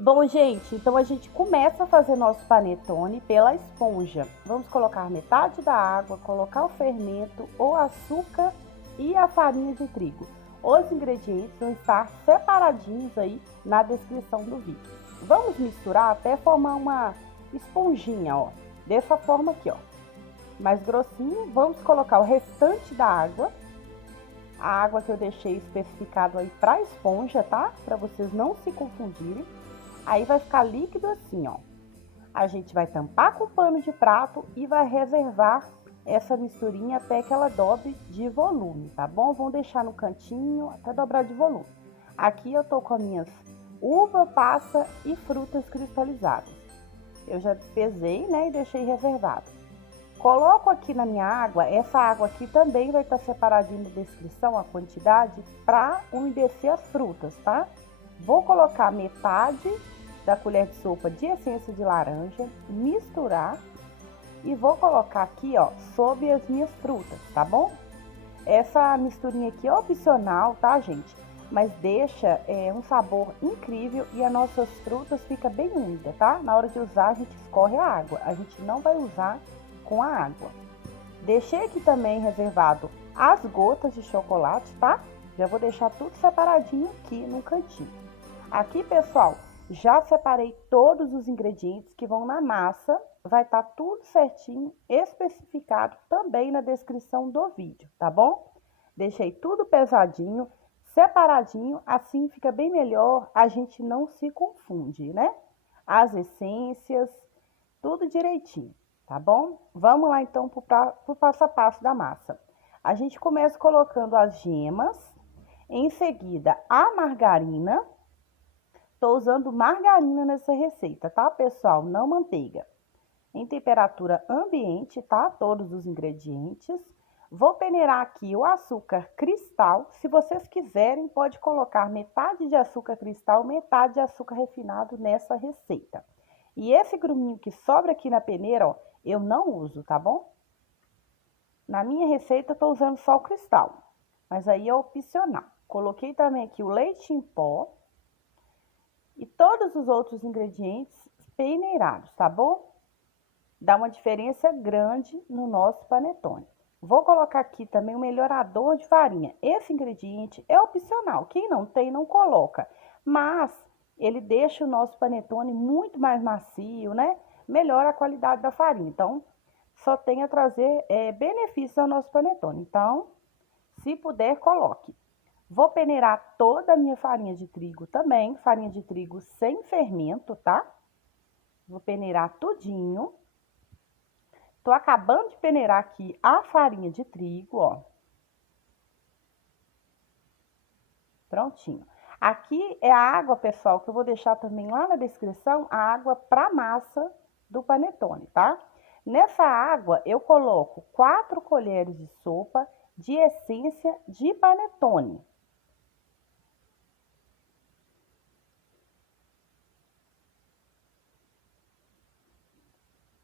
Bom, gente, então a gente começa a fazer nosso panetone pela esponja. Vamos colocar metade da água, colocar o fermento, o açúcar e a farinha de trigo. Os ingredientes vão estar separadinhos aí na descrição do vídeo. Vamos misturar até formar uma esponjinha, ó, dessa forma aqui, ó, mais grossinho. Vamos colocar o restante da água, a água que eu deixei especificado aí para esponja, tá? Para vocês não se confundirem. Aí vai ficar líquido assim, ó. A gente vai tampar com pano de prato e vai reservar essa misturinha até que ela dobre de volume, tá bom? Vamos deixar no cantinho até dobrar de volume. Aqui eu tô com as minhas uva, passa e frutas cristalizadas. Eu já pesei, né, e deixei reservado. Coloco aqui na minha água, essa água aqui também vai estar separadinha na descrição a quantidade para umedecer as frutas, tá? Vou colocar metade da colher de sopa de essência de laranja, misturar e vou colocar aqui, ó, sobre as minhas frutas, tá bom? Essa misturinha aqui é opcional, tá, gente? Mas deixa um sabor incrível e as nossas frutas ficam bem úmidas, tá? Na hora de usar, a gente escorre a água, a gente não vai usar com a água. Deixei aqui também reservado as gotas de chocolate, tá? Já vou deixar tudo separadinho aqui no cantinho. Aqui, pessoal, já separei todos os ingredientes que vão na massa, vai estar tudo certinho, especificado também na descrição do vídeo, tá bom? Deixei tudo pesadinho, separadinho, assim fica bem melhor, a gente não se confunde, né? As essências, tudo direitinho, tá bom? Vamos lá então pro passo a passo da massa. A gente começa colocando as gemas, em seguida a margarina. Tô usando margarina nessa receita, tá, pessoal? Não manteiga. Em temperatura ambiente, tá? Todos os ingredientes. Vou peneirar aqui o açúcar cristal. Se vocês quiserem, pode colocar metade de açúcar cristal, metade de açúcar refinado nessa receita. E esse gruminho que sobra aqui na peneira, ó, eu não uso, tá bom? Na minha receita, eu tô usando só o cristal, mas aí é opcional. Coloquei também aqui o leite em pó. E todos os outros ingredientes peneirados, tá bom? Dá uma diferença grande no nosso panetone. Vou colocar aqui também o melhorador de farinha. Esse ingrediente é opcional, quem não tem, não coloca. Mas ele deixa o nosso panetone muito mais macio, né? Melhora a qualidade da farinha. Então, só tem a trazer benefícios ao nosso panetone. Então, se puder, coloque. Vou peneirar toda a minha farinha de trigo também, farinha de trigo sem fermento, tá? Vou peneirar tudinho. Tô acabando de peneirar aqui a farinha de trigo, ó. Prontinho. Aqui é a água, pessoal, que eu vou deixar também lá na descrição, a água para massa do panetone, tá? Nessa água, eu coloco 4 colheres de sopa de essência de panetone.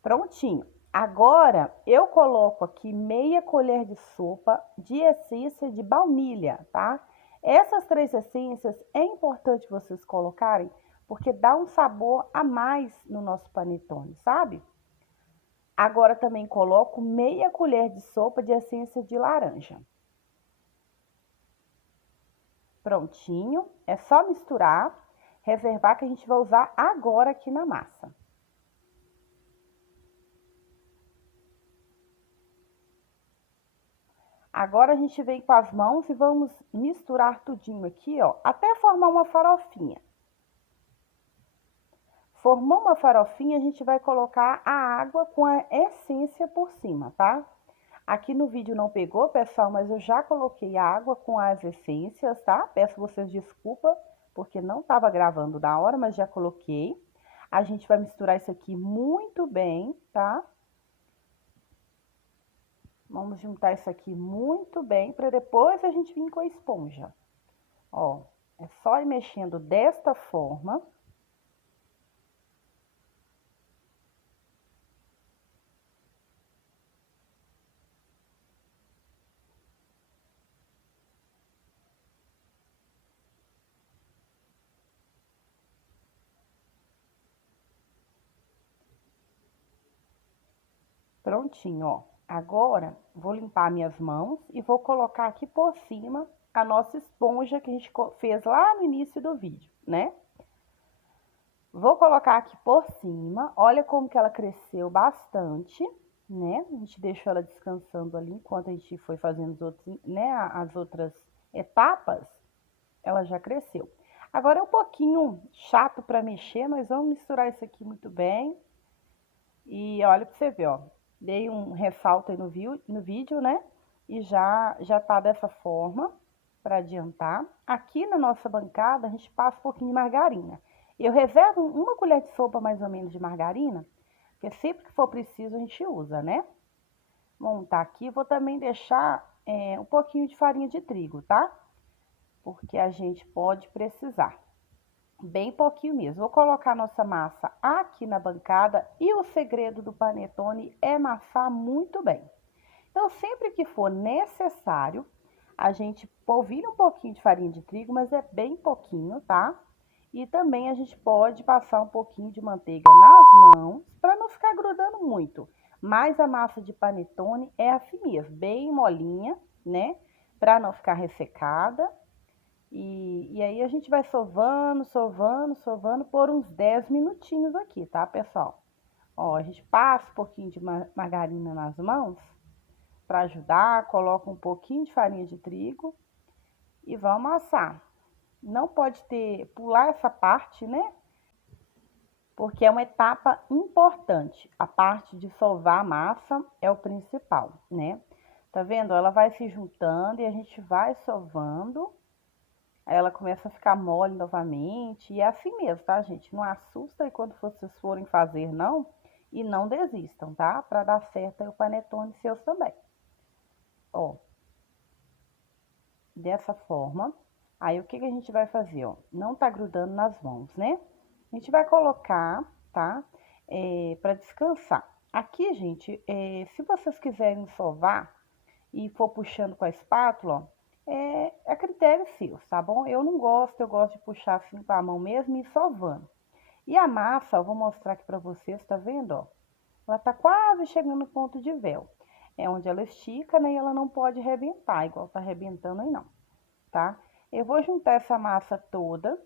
Prontinho. Agora, eu coloco aqui meia colher de sopa de essência de baunilha, tá? Essas 3 essências é importante vocês colocarem, porque dá um sabor a mais no nosso panetone, sabe? Agora, também coloco meia colher de sopa de essência de laranja. Prontinho. É só misturar, reservar que a gente vai usar agora aqui na massa. Agora, a gente vem com as mãos e vamos misturar tudinho aqui, ó, até formar uma farofinha. Formou uma farofinha, a gente vai colocar a água com a essência por cima, tá? Aqui no vídeo não pegou, pessoal, mas eu já coloquei a água com as essências, tá? Peço vocês desculpa, porque não estava gravando na hora, mas já coloquei. A gente vai misturar isso aqui muito bem, tá? Vamos juntar isso aqui muito bem, para depois a gente vir com a esponja. Ó, é só ir mexendo desta forma. Prontinho, ó. Agora, vou limpar minhas mãos e vou colocar aqui por cima a nossa esponja que a gente fez lá no início do vídeo, né? Vou colocar aqui por cima, olha como que ela cresceu bastante, né? A gente deixou ela descansando ali enquanto a gente foi fazendo os outros, né, as outras etapas, ela já cresceu. Agora é um pouquinho chato para mexer, mas vamos misturar isso aqui muito bem. E olha para você ver, ó, dei um ressalto aí no vídeo, né? E já tá dessa forma, para adiantar. Aqui na nossa bancada, a gente passa um pouquinho de margarina. Eu reservo uma colher de sopa, mais ou menos, de margarina, porque sempre que for preciso a gente usa, né? Vou montar aqui, vou também deixar um pouquinho de farinha de trigo, tá? Porque a gente pode precisar. Bem pouquinho mesmo. Vou colocar nossa massa aqui na bancada e o segredo do panetone é amassar muito bem. Então, sempre que for necessário, a gente polvilha um pouquinho de farinha de trigo, mas é bem pouquinho, tá? E também a gente pode passar um pouquinho de manteiga nas mãos para não ficar grudando muito. Mas a massa de panetone é assim mesmo, bem molinha, né? Para não ficar ressecada. E aí a gente vai sovando, sovando, sovando por uns 10 minutinhos aqui, tá, pessoal? Ó, a gente passa um pouquinho de margarina nas mãos para ajudar, coloca um pouquinho de farinha de trigo e vamos amassar. Não pode pular essa parte, né? Porque é uma etapa importante. A parte de sovar a massa é o principal, né? Tá vendo? Ela vai se juntando e a gente vai sovando. Aí ela começa a ficar mole novamente. E é assim mesmo, tá, gente? Não assusta aí quando vocês forem fazer, não. E não desistam, tá? Pra dar certo aí o panetone seus também. Ó. Dessa forma. Aí, o que que a gente vai fazer, ó? Não tá grudando nas mãos, né? A gente vai colocar, tá? Pra descansar. Aqui, gente, se vocês quiserem sovar e for puxando com a espátula, ó, é critério seu, tá bom? Eu não gosto, eu gosto de puxar assim com a mão mesmo e sovando. E a massa, ó, vou mostrar aqui pra vocês, tá vendo, ó? Ela tá quase chegando no ponto de véu. É onde ela estica, né? E ela não pode arrebentar, igual tá arrebentando aí não, tá? Eu vou juntar essa massa toda,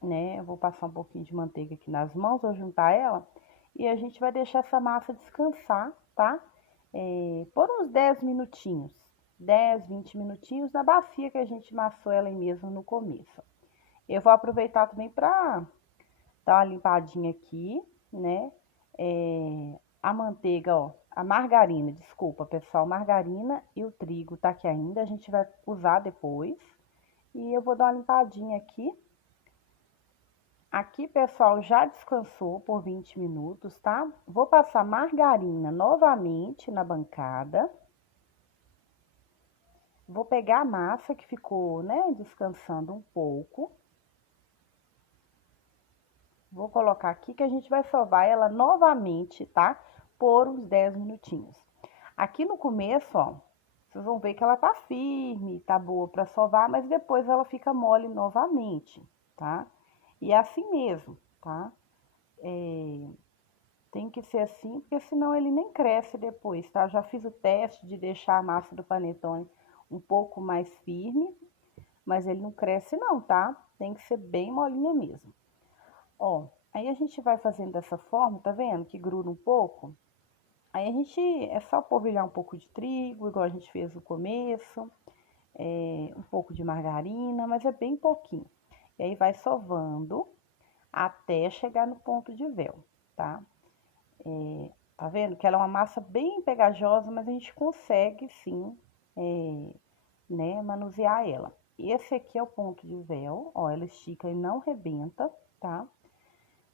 né? Eu vou passar um pouquinho de manteiga aqui nas mãos, vou juntar ela. E a gente vai deixar essa massa descansar, tá? Por uns 10 minutinhos. 10, 20 minutinhos na bacia que a gente amassou ela aí mesmo no começo. Eu vou aproveitar também pra dar uma limpadinha aqui, né? A manteiga, ó, a margarina, desculpa, pessoal, margarina e o trigo tá aqui ainda, a gente vai usar depois. E eu vou dar uma limpadinha aqui. Aqui, pessoal, já descansou por 20 minutos, tá? Vou passar margarina novamente na bancada. Vou pegar a massa que ficou, né, descansando um pouco. Vou colocar aqui que a gente vai sovar ela novamente, tá? Por uns 10 minutinhos. Aqui no começo, ó, vocês vão ver que ela tá firme, tá boa pra sovar, mas depois ela fica mole novamente, tá? E é assim mesmo, tá? Tem que ser assim, porque senão ele nem cresce depois, tá? Já fiz o teste de deixar a massa do panetone um pouco mais firme, mas ele não cresce não, tá? Tem que ser bem molinha mesmo. Ó, aí a gente vai fazendo dessa forma, tá vendo? Que gruda um pouco. Aí a gente, é só polvilhar um pouco de trigo, igual a gente fez no começo. Um pouco de margarina, mas é bem pouquinho. E aí vai sovando até chegar no ponto de véu, tá? Tá vendo? Que ela é uma massa bem pegajosa, mas a gente consegue sim, né, manusear ela. Esse aqui é o ponto de véu, ó, ela estica e não rebenta, tá?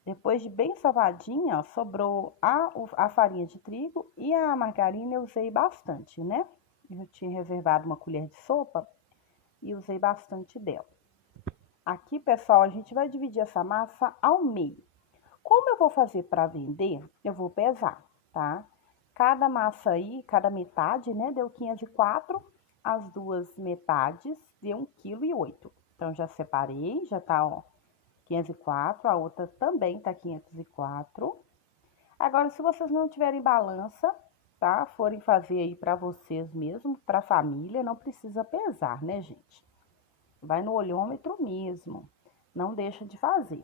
Depois de bem sovadinha, ó, sobrou a farinha de trigo e a margarina eu usei bastante, né? Eu tinha reservado uma colher de sopa e usei bastante dela. Aqui, pessoal, a gente vai dividir essa massa ao meio. Como eu vou fazer para vender, eu vou pesar, tá? Cada massa aí, cada metade, né, deu 504, as duas metades deu 1,8 kg. Então, já separei, já tá, ó, 504, a outra também tá 504. Agora, se vocês não tiverem balança, tá? Forem fazer aí para vocês mesmo, para a família, não precisa pesar, né, gente? Vai no olhômetro mesmo, não deixa de fazer.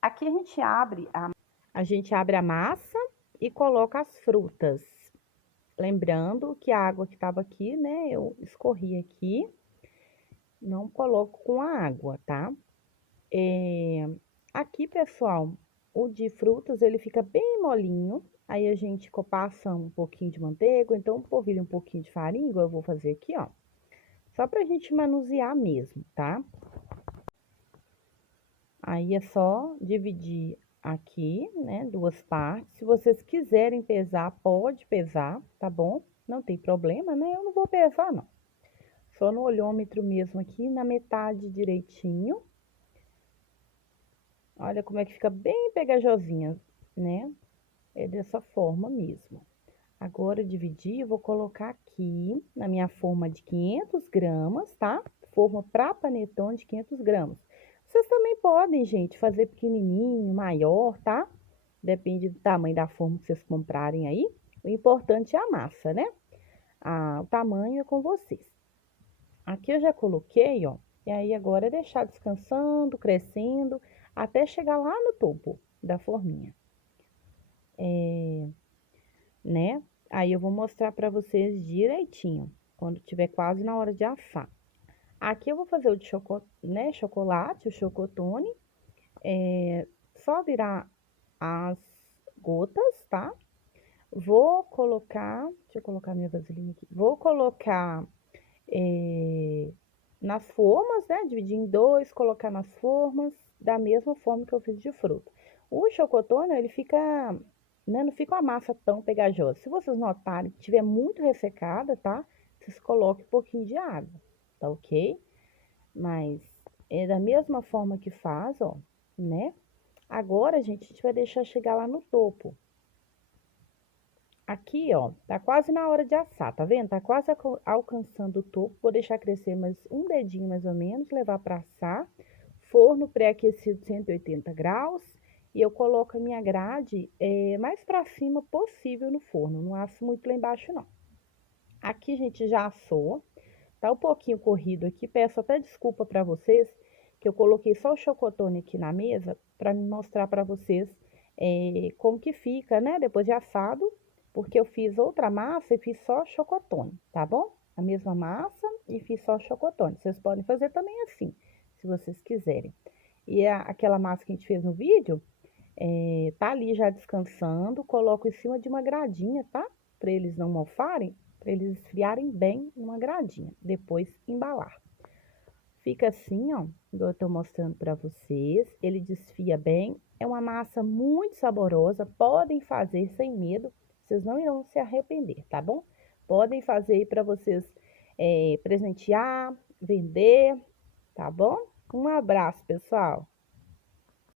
Aqui a gente abre a massa e coloca as frutas. Lembrando que a água que estava aqui, né, eu escorri aqui, não coloco com a água, tá? Aqui, pessoal, o de frutas, ele fica bem molinho. Aí a gente passa um pouquinho de manteiga, então polvilha um pouquinho de farinha, igual eu vou fazer aqui, ó. Só pra gente manusear mesmo, tá? Aí é só dividir aqui, né, duas partes. Se vocês quiserem pesar, pode pesar, tá bom? Não tem problema, né? Eu não vou pesar, não. Só no olhômetro mesmo aqui, na metade direitinho. Olha como é que fica bem pegajosinha, né? É dessa forma mesmo. Agora, eu dividi, eu vou colocar aqui na minha forma de 500 gramas, tá? Forma para panetone de 500 gramas. Vocês também podem, gente, fazer pequenininho, maior, tá? Depende do tamanho da forma que vocês comprarem aí. O importante é a massa, né? O tamanho é com vocês. Aqui eu já coloquei, ó. E aí, agora é deixar descansando, crescendo, até chegar lá no topo da forminha. Né? Aí eu vou mostrar para vocês direitinho, quando tiver quase na hora de assar. Aqui eu vou fazer o de chocolate, o chocotone. Só virar as gotas, tá? Vou colocar, deixa eu colocar minha vasilhinha aqui. Vou colocar nas formas, né? Dividir em dois, colocar nas formas, da mesma forma que eu fiz de fruta. O chocotone, ele fica, né? Não fica uma massa tão pegajosa. Se vocês notarem que tiver muito ressecada, tá? Vocês coloquem um pouquinho de água, tá ok? Mas é da mesma forma que faz, ó, né? Agora, gente, a gente vai deixar chegar lá no topo. Aqui, ó, tá quase na hora de assar, tá vendo? Tá quase alcançando o topo. Vou deixar crescer mais um dedinho, mais ou menos, levar para assar. Forno pré-aquecido 180 graus. E eu coloco a minha grade mais para cima possível no forno. Não asso muito lá embaixo, não. Aqui, gente, já assou. Tá um pouquinho corrido aqui. Peço até desculpa para vocês, que eu coloquei só o chocotone aqui na mesa para mostrar para vocês como que fica, né? Depois de assado, porque eu fiz outra massa e fiz só chocotone, tá bom? A mesma massa e fiz só chocotone. Vocês podem fazer também assim, se vocês quiserem. E aquela massa que a gente fez no vídeo, tá ali já descansando. Coloco em cima de uma gradinha, tá? Para eles não mofarem, para eles esfriarem bem numa gradinha. Depois embalar. Fica assim, ó, igual eu tô mostrando para vocês. Ele desfia bem. É uma massa muito saborosa. Podem fazer sem medo. Vocês não irão se arrepender, tá bom? Podem fazer aí para vocês presentear, vender, tá bom? Um abraço, pessoal!